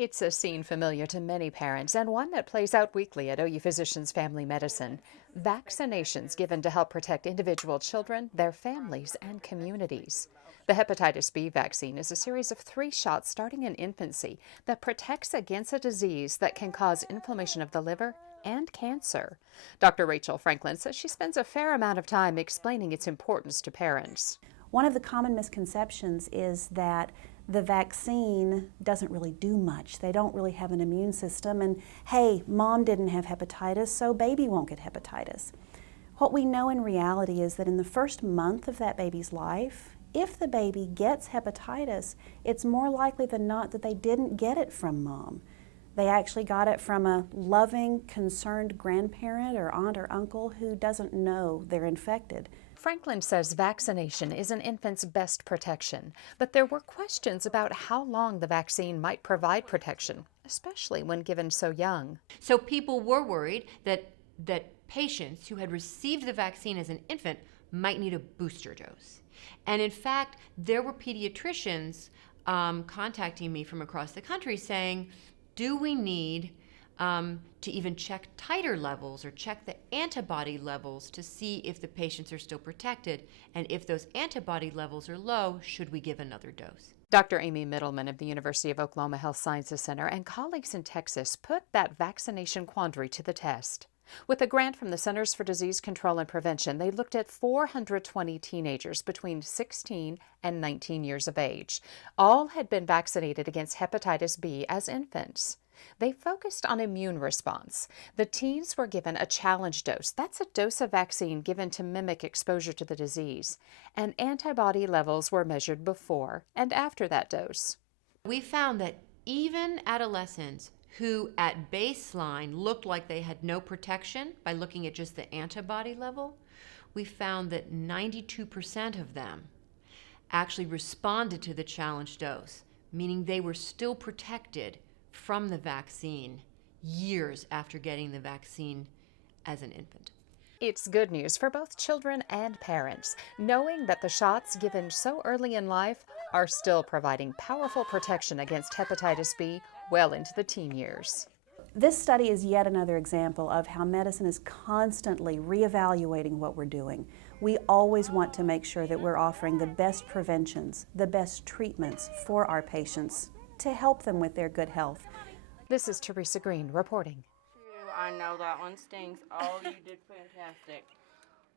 It's a scene familiar to many parents and one that plays out weekly at OU Physicians Family Medicine. Vaccinations given to help protect individual children, their families, and communities. The hepatitis B vaccine is a series of 3 shots starting in infancy that protects against a disease that can cause inflammation of the liver and cancer. Dr. Rachel Franklin says she spends a fair amount of time explaining its importance to parents. One of the common misconceptions is that the vaccine doesn't really do much. They don't really have an immune system, and hey, mom didn't have hepatitis, so baby won't get hepatitis. What we know in reality is that in the first month of that baby's life, if the baby gets hepatitis, it's more likely than not that they didn't get it from mom. They actually got it from a loving, concerned grandparent or aunt or uncle who doesn't know they're infected. Franklin says vaccination is an infant's best protection, but there were questions about how long the vaccine might provide protection, especially when given so young. So people were worried that patients who had received the vaccine as an infant might need a booster dose. And in fact, there were pediatricians contacting me from across the country saying, do we need to even check titer levels or check the antibody levels to see if the patients are still protected? And if those antibody levels are low, should we give another dose? Dr. Amy Middleman of the University of Oklahoma Health Sciences Center and colleagues in Texas put that vaccination quandary to the test. With a grant from the Centers for Disease Control and Prevention, they looked at 420 teenagers between 16 and 19 years of age. All had been vaccinated against hepatitis B as infants. They focused on immune response. The teens were given a challenge dose. That's a dose of vaccine given to mimic exposure to the disease. And antibody levels were measured before and after that dose. We found that even adolescents who at baseline looked like they had no protection by looking at just the antibody level, we found that 92% of them actually responded to the challenge dose, meaning they were still protected from the vaccine years after getting the vaccine as an infant. It's good news for both children and parents, knowing that the shots given so early in life are still providing powerful protection against hepatitis B well into the teen years. This study is yet another example of how medicine is constantly reevaluating what we're doing. We always want to make sure that we're offering the best preventions, the best treatments for our patients to help them with their good health. This is Teresa Green reporting. I know that one stings. Oh, you did fantastic.